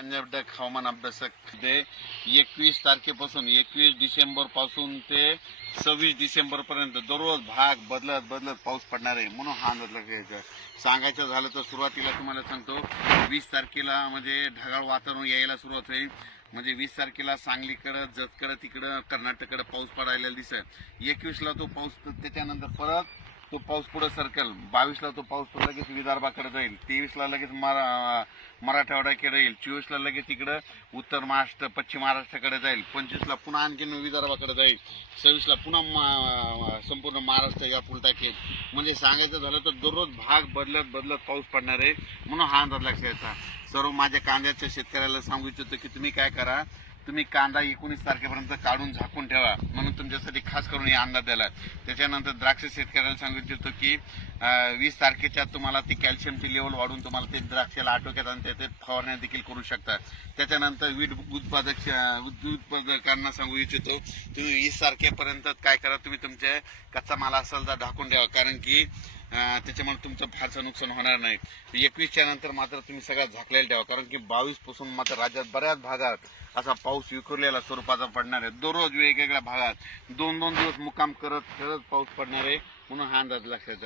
Punjab duck हवामान अभ्यासक ते एकवीस तारखेपासून एकवीस डिसेंबरपासून ते सव्वीस डिसेंबर पर्यंत दररोज भाग बदलत बदलत पाऊस पडणार आहे म्हणून हा अंदाज घ्यायचा. सांगायचं झालं तर सुरुवातीला तुम्हाला सांगतो वीस तारखेला म्हणजे ढगाळ वातावरण यायला सुरुवात होईल. म्हणजे वीस तारखेला सांगलीकडं जतकडं तिकडं कर्नाटककडं पाऊस पडायला दिसत एकवीसला तो पाऊस त्याच्यानंतर परत तो पाऊस पुढे सरकेल. बावीसला तो पाऊस तो लगेच विदर्भाकडे जाईल. तेवीसला लगेच मरा मराठवाड्याकडे येईल. चोवीसला लगेच इकडं उत्तर महाराष्ट्र पश्चिम महाराष्ट्राकडे जाईल. पंचवीसला पुन्हा आणखीन विदर्भाकडे जाईल. सव्वीसला पुन्हा मा- संपूर्ण महाराष्ट्र या टाकेल म्हणजे सांगायचं झालं तर दररोज भाग बदलत बदलत पाऊस पडणार आहे. म्हणून हा अंदाज लक्षात येतात सर्व माझ्या कांद्याच्या शेतकऱ्याला सांगू इच्छितो की तुम्ही काय करा? तुम्ही कांदा एकोणीस तारखेपर्यंत काढून झाकून ठेवा. म्हणून तुमच्यासाठी खास करून हे अंदाज दिला त्याच्यानंतर द्राक्ष शेतकऱ्याला सांगू इच्छितो की वीस तारखेच्या तुम्हाला ती कॅल्शियमची लेवल वाढून तुम्हाला ते द्राक्षाला आटोक्यात आणि ते- फवारण्या देखील करू शकता. त्याच्यानंतर वीट उत्पादक उत्पादकांना सांगू इच्छितो तुम्ही वीस तारखेपर्यंत काय करा तुम्ही तुमचे कच्चा माल असेल तर ढाकून ठेवा. कारण की त्याच्यामुळे तुमचं फारसं नुकसान होणार नाही. एकवीसच्या नंतर मात्र तुम्ही सगळ्यात झाकलेलं ठेवा. कारण की बावीसपासून मात्र राज्यात बऱ्याच भागात असा पाऊस विखुरलेला स्वरूपाचा पडणार आहे. दररोज वेगवेगळ्या भागात दोन दोन दिवस मुक्काम करत करत पाऊस पडणार आहे म्हणून हा अंदाज लक्षात